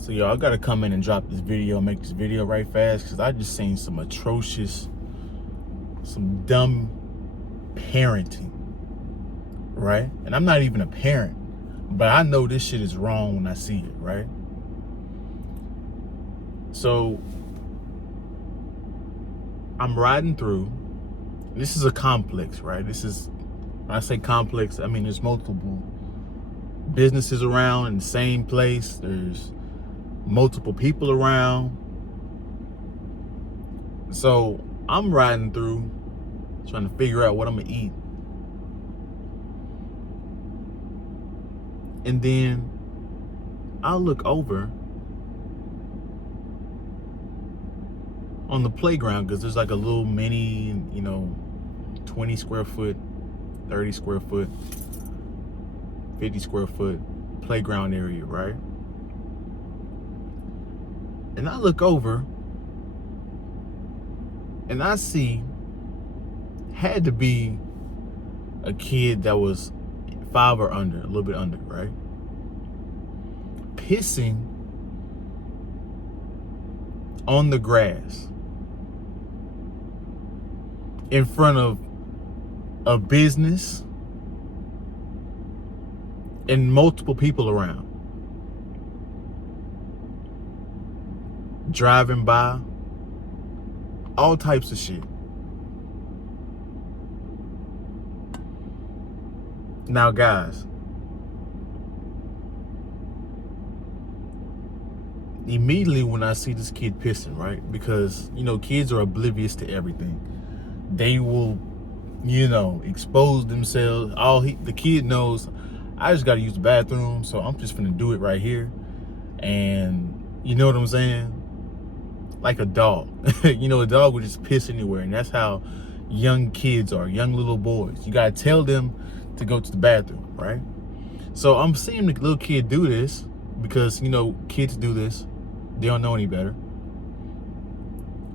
So y'all, I gotta come in and drop this video, make this video right fast, because I just seen some atrocious, some dumb parenting, right? And I'm not even a parent, but I know this shit is wrong when I see it, right? So I'm riding through. This is a complex, right? This is, when I say complex, I mean there's multiple businesses around in the same place. There's multiple people around. So I'm riding through trying to figure out what I'm gonna eat. And then I'll look over on the playground, because there's like a little mini, 20 square foot, 30 square foot, 50 square foot playground area, right? And I look over and I see, had to be a kid that was 5 or under, a little bit under, right? Pissing on the grass in front of a business and multiple people around. Driving by, all types of shit. Now, guys, immediately when I see this kid pissing, right? Because, kids are oblivious to everything. They will, expose themselves. The kid knows, I just got to use the bathroom, so I'm just gonna do it right here. And you know what I'm saying? Like a dog. A dog would just piss anywhere, and that's how young kids are, young little boys. You gotta tell them to go to the bathroom, right? So I'm seeing the little kid do this because, kids do this. They don't know any better.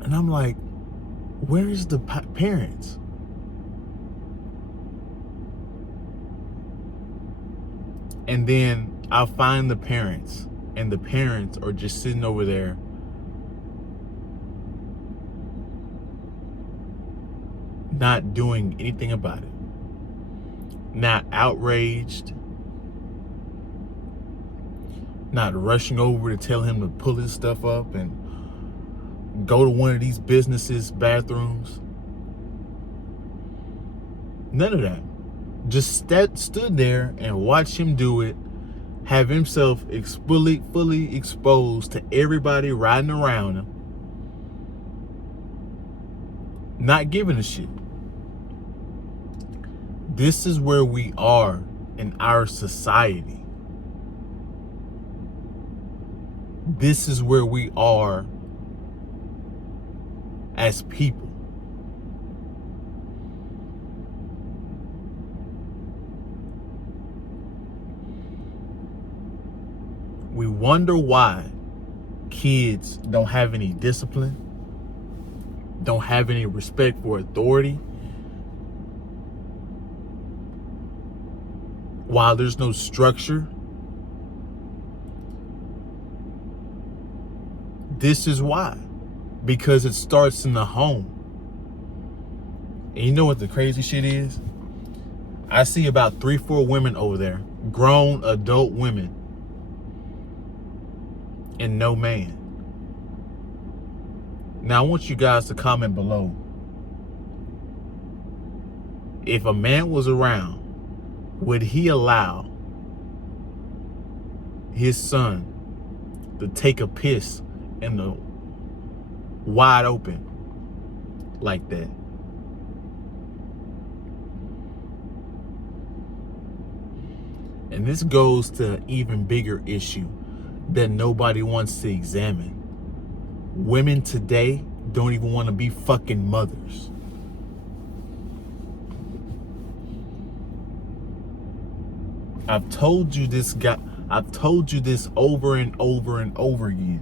And I'm like, where's the parents? And then I'll find the parents, and the parents are just sitting over there not doing anything about it. Not outraged, not rushing over to tell him to pull his stuff up and go to one of these businesses' bathrooms. None of that. Just stood there and watched him do it, have himself fully exposed to everybody riding around him, not giving a shit. This is where we are in our society. This is where we are as people. We wonder why kids don't have any discipline, don't have any respect for authority, while there's no structure. This is why. Because it starts in the home. And you know what the crazy shit is? I see about 3-4 women over there, grown adult women, and no man. Now I want you guys to comment below. If a man was around, would he allow his son to take a piss in the wide open like that? And this goes to an even bigger issue that nobody wants to examine. Women today don't even want to be fucking mothers. I've told you this over and over and over again.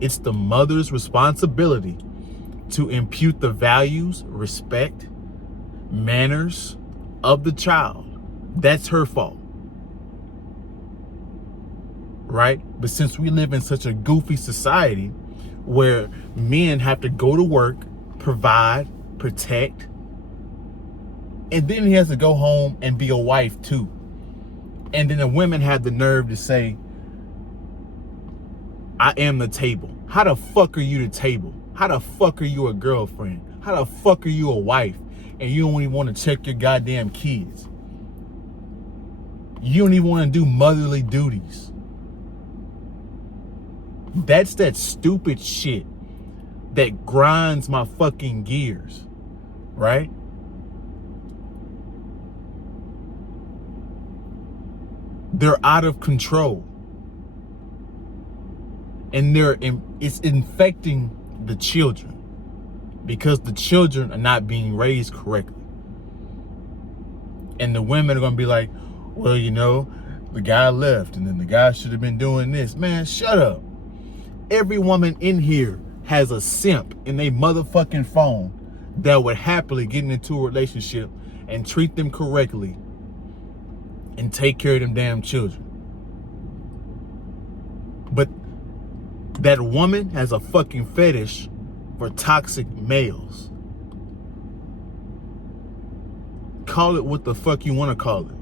It's the mother's responsibility to impute the values, respect, manners of the child. That's her fault. right? But since we live in such a goofy society where men have to go to work, provide, protect, and then he has to go home and be a wife too. And then the women have the nerve to say, I am the table. How the fuck are you the table? How the fuck are you a girlfriend? How the fuck are you a wife? And you don't even want to check your goddamn kids. You don't even want to do motherly duties. That's that stupid shit that grinds my fucking gears, right? They're out of control. And it's infecting the children because the children are not being raised correctly. And the women are going to be like, well, you know, the guy left and then the guy should have been doing this. Man, shut up. Every woman in here has a simp in their motherfucking phone that would happily get into a relationship and treat them correctly and take care of them damn children. But that woman has a fucking fetish for toxic males. Call it what the fuck you want to call it.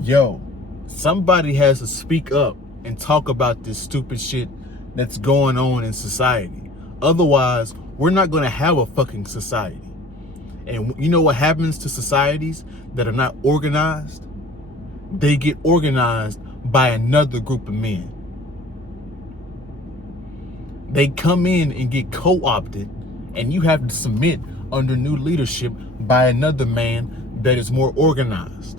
Yo, somebody has to speak up and talk about this stupid shit that's going on in society. Otherwise, we're not going to have a fucking society. And you know what happens to societies that are not organized? They get organized by another group of men. They come in and get co-opted, and you have to submit under new leadership by another man that is more organized.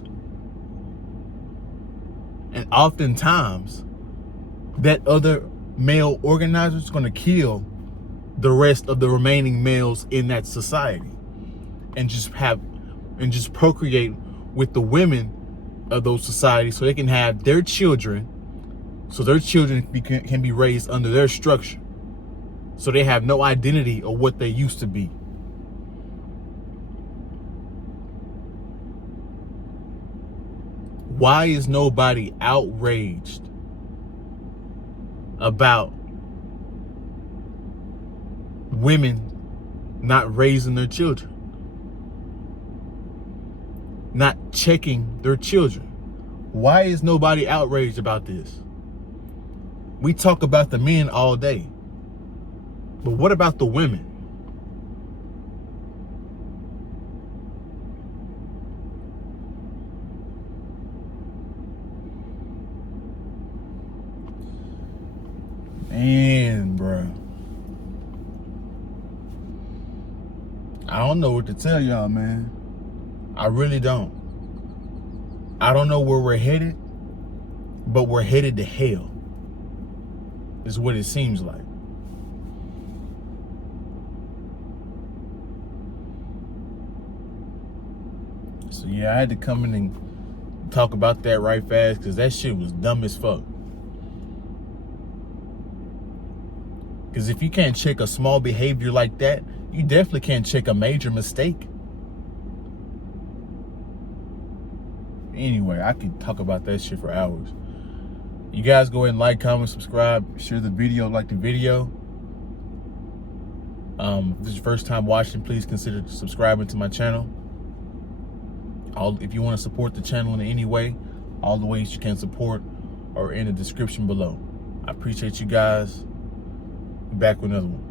And oftentimes, that other male organizer is going to kill the rest of the remaining males in that society and just procreate with the women of those societies so they can have their children, so their children can be raised under their structure, so they have no identity of what they used to be. Why is nobody outraged about women not raising their children, not checking their children? Why is nobody outraged about this? We talk about the men all day, but what about the women? Man, bro, I don't know what to tell y'all, man. I really don't. I don't know where we're headed, but we're headed to hell, is what it seems like. So yeah, I had to come in and talk about that right fast because that shit was dumb as fuck. Because if you can't check a small behavior like that, you definitely can't check a major mistake. Anyway, I could talk about that shit for hours. You guys go ahead and like, comment, subscribe, share the video, like the video. If this is your first time watching, please consider subscribing to my channel. If you want to support the channel in any way, all the ways you can support are in the description below. I appreciate you guys. Back with another one.